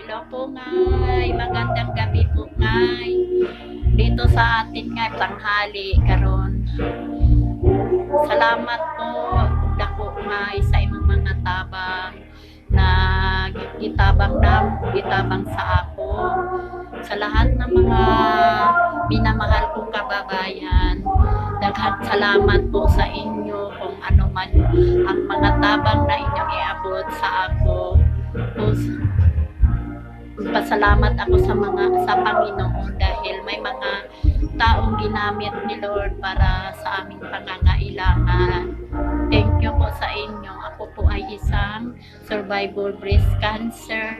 Hello po, Ngay. Magandang gabi po, Ngay. Dito sa atin, Ngay, tanghali karon. Salamat po, dako, Ngay, sa imong mga tabang na gitabang sa ako. Sa lahat ng mga minamahal kong kababayan, daghan salamat po sa inyo kung ano man ang mga tabang na inyong iabot sa ako. Pasalamat ako sa Panginoon dahil may mga taong ginamit ni Lord para sa aming pangangailangan. Thank you po sa inyo. Ako po ay isang survivor breast cancer.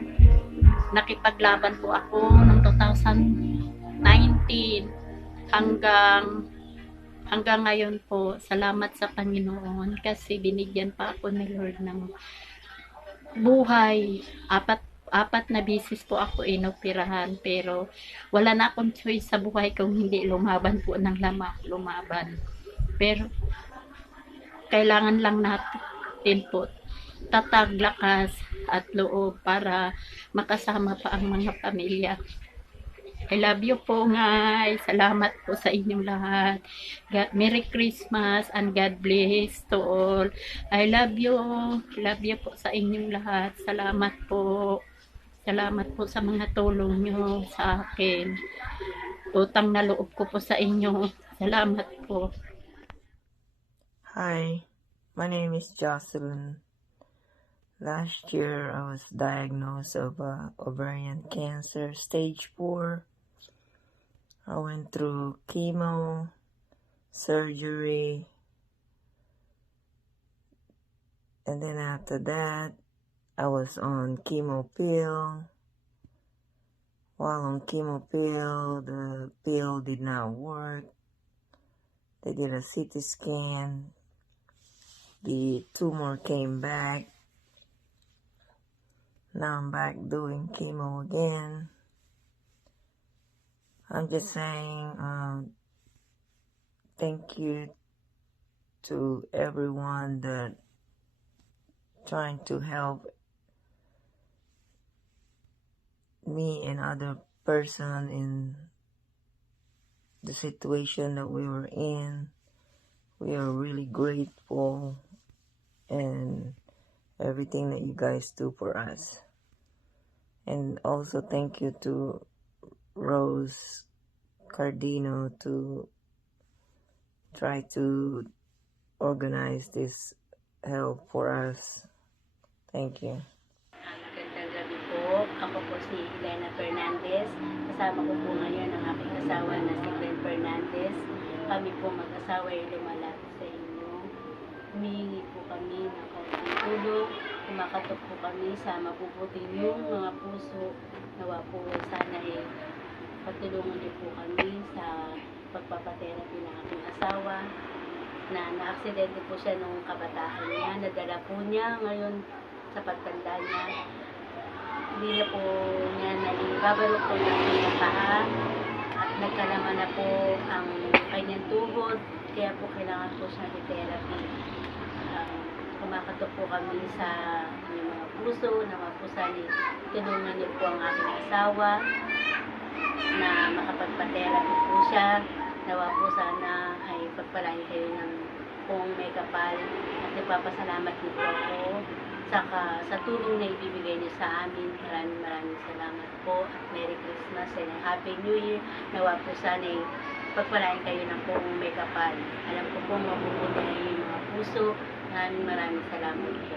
Nakipaglaban po ako noong 2019 hanggang ngayon po. Salamat sa Panginoon kasi binigyan pa ako ni Lord ng buhay. Apat na bisis po ako inoperahan pero wala na akong choice sa buhay kung hindi lumaban po ng lumaban. Pero kailangan lang natin po tatag, lakas at loob para makasama pa ang mga pamilya. I love you po, Ngay. Salamat po sa inyong lahat. Merry Christmas and God bless to all. I love you. Love you po sa inyong lahat. Salamat po. Salamat po sa mga tulong nyo sa akin. Utang na loob ko po sa inyo. Salamat po. Hi, my name is Jocelyn. Last year, I was diagnosed of ovarian cancer, stage 4. I went through chemo, surgery, and then after that, I was on chemo pill. While on chemo pill, the pill did not work. They did a CT scan. The tumor came back. Now I'm back doing chemo again. I'm just saying thank you to everyone that trying to help me and other person in the situation that we were in. We are really grateful and everything that you guys do for us. And also thank you to Rose Cardino to try to organize this help for us. Thank you. Magandang gabi po. Ako po si Elena Fernandez. Kasama ko po ngayon ang aking asawa na si Glenn Fernandez. Kami po mag-asawa ay lumalapit sa inyo. Humihingi po kami ng kaunting tulong. Kumakatok po kami sa mabubuting yung mga puso. Nawa po sana patulungan niyo po kami sa pagpapatherapy ng aking asawa na na-aksidente po siya nung kabataan niya. Nadala po niya ngayon sa pagtanda niya. Hindi na po niya babalo po ng kanyang paa at nagkalaman na po ang kanyang tuhod. Kaya po kailangan po siya ng therapy. Kumakatok po kami sa mga puso na mapusali. Tulungan niyo po ang aking asawa na makapagpa-therapy po siya. Nawa po sana ay pagpalain kayo ng kung may kapal at nagpapasalamat din po ako sa tulong na ibibigay niyo sa amin. Maraming salamat po at Merry Christmas and Happy New Year. Nawa po sana pagpalain kayo ng kung may kapal. Alam ko po mabubuti yung mga puso. Maraming salamat po.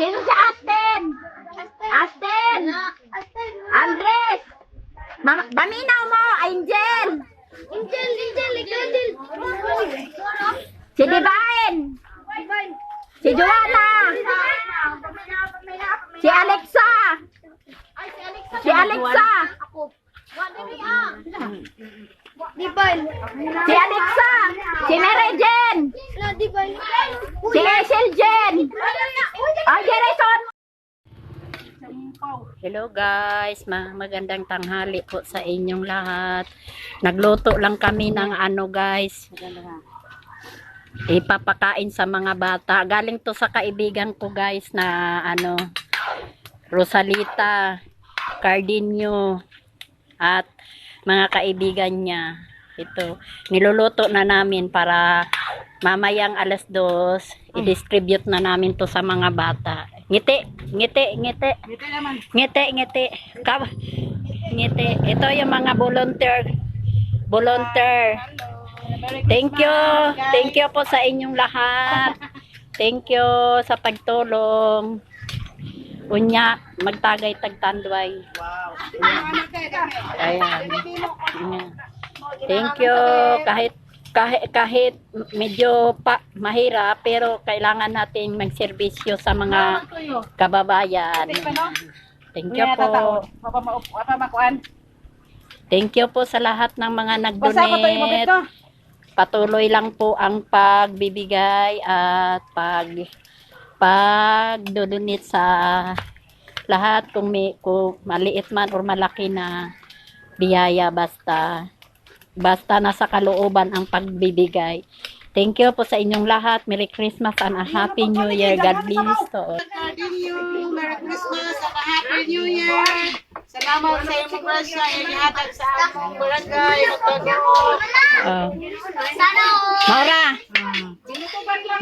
Sino si Astin? Astin! Andres! Baminaw mo, Angel! Angel! Si Divine! Si Joanna! Si Alexa! Si Alexa! Si Alexa! Si Mary Jane! Si Ethel Jen! Ay, Jerison! Hello guys, magandang tanghali po sa inyong lahat. Nagluto lang kami ng ano guys, ipapakain sa mga bata. Galing to sa kaibigan ko guys na ano, Rosalita Cardinio at mga kaibigan niya. Ito, niluluto na namin para mamayang alas 2, i-distribute na namin to sa mga bata. Ngiti. Ngiti. Ito yung mga volunteer. Thank you po sa inyong lahat. Thank you sa pagtulong. Unya, magtagay tagtandway. Ayan. Thank you. Kahit medyo mahirap, pero kailangan natin magserbisyo sa mga kababayan. Thank you po. Thank you po sa lahat ng mga nag-donate. Patuloy lang po ang pagbibigay at pag-donate sa lahat, kung maliit man or malaki na biyaya, basta nasa kalooban ang pagbibigay. Thank you po sa inyong lahat. Merry Christmas and a Happy New Year. God bless to all. Merry Christmas and a Happy New Year. Salamat sa iyong grasya inihatag sa among barangay.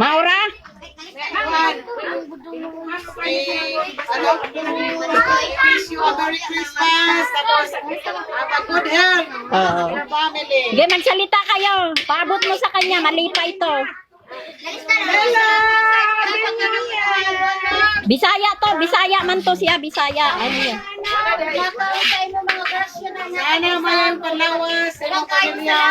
Maura? Wish you a Merry Christmas. Tapos, have a good health. Your family. Sige, magsalita kayo. Paabot mo sa kanya. Mali pa ito. Hello! Bisaya to. Bisaya man to siya. Bisaya. Ano yan? Sana mayroong palawas sa iyong pamilya.